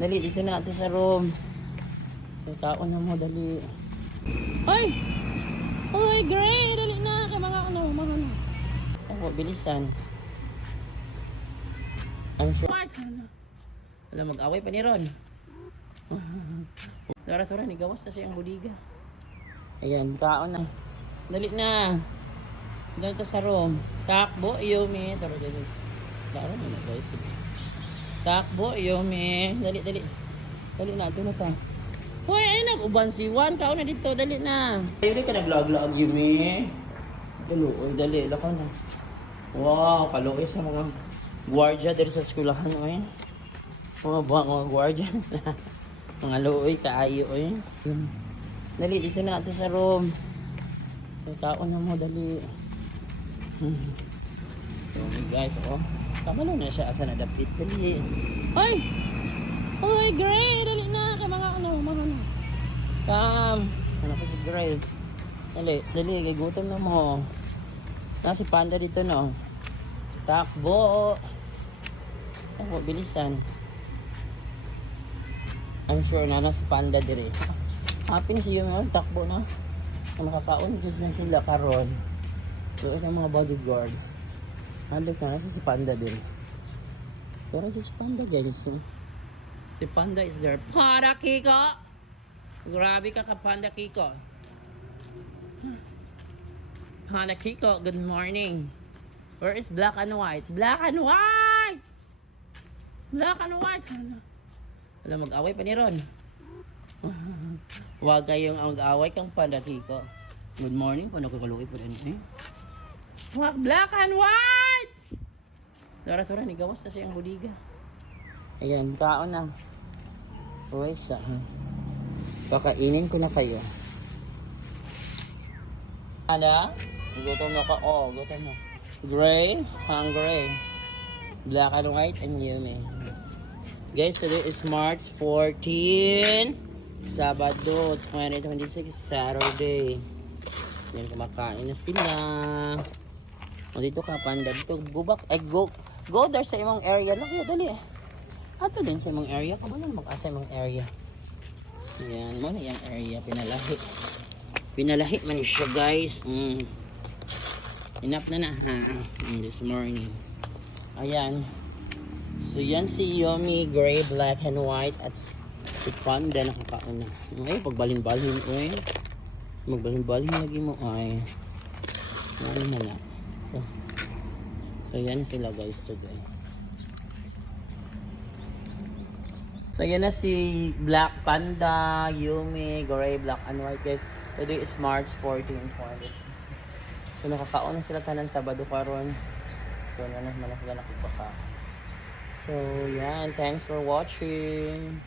Dali, dito na ito sa room. May tao na mo, dali. Ay! Uy, Gray! Dali na! Kaya mga mga ano. Ako, bilisan. I'm sure. What? Wala, mag-away pa ni Ron. Tora-tora, nigawas na siyang budiga. Ayan, kaon na. Dali na. Dito sa room. Takbo, Yumi. Tara, dali. Laro na guys. Takbo, Yumi. Dali, dali. Dali na, doon na ka. Hoy, ay nag-uban si Juan. Kaon na dito, dali na. Ayun ka nag-vlog-vlog, Yumi. Dali, dali. Lako na. Wow, kaluoy sa mga gwardiya dito sa eskwelahan. Mga gwardiya. Mga luoy, kaayo. Dali, dito na ito sa room. May tao na mo, dali. So guys, kamalo na siya asa nadapit, dali. Ay! Uy, Gray! Dali na! Kaya mga mga ano. Ano ko si Gray? Dali, dali, gutom na mo. Si Panda dito, no? Takbo! Takbo, bilisan. I'm sure na si Panda dire. Happy na siya mga takbo na. Makakaon dito na sila karon. Doon sa mga bodyguard. Handog na si Panda din. Pero si Panda guys. Si Panda is there. Panda Kiko! Grabe ka Panda Kiko. Panda Kiko, good morning. Where is black and white? Black and white! Black and white! Wala, mag-away pa ni Ron. Huwag kayong mag-away kang Panda Kiko. Good morning po, nagkakaluwi po rin. Black and white! Tora-tora, nigawas na siyang budiga. Ayan, kaon na. Uy, siya. Kakainin ko na kayo. Ano? Gutom na ka. Gutom na. Gray, hungry. Black and white and yummy. Guys, today is March 14. Sabado, 2026, Saturday. Yan, kumakain na sila. Dito ka, Panda. Dito, go back. Go there sa imong area. Laki, dali. Ato din sa imong area. Kabalo na mag-asa imong area. Yan, mo na yung area. Pinalahi. Pinalahi man siya, guys. Enough na ha. This morning. Ayan. So, yan si Yummy, Gray, Black, and White. At si Panda nakakauna. Ay, pagbalin-balin. Magbalin-balin lagi mo. Ay. Ano na lang. So, yan sila guys today. So, yan na si Black Panda, Yumi, Gray, Black, and White guys. Today is March 14, 20. So, nakakauna sila tanan Sabado karon. So, naman sila nakipaka. So, yan. Thanks for watching.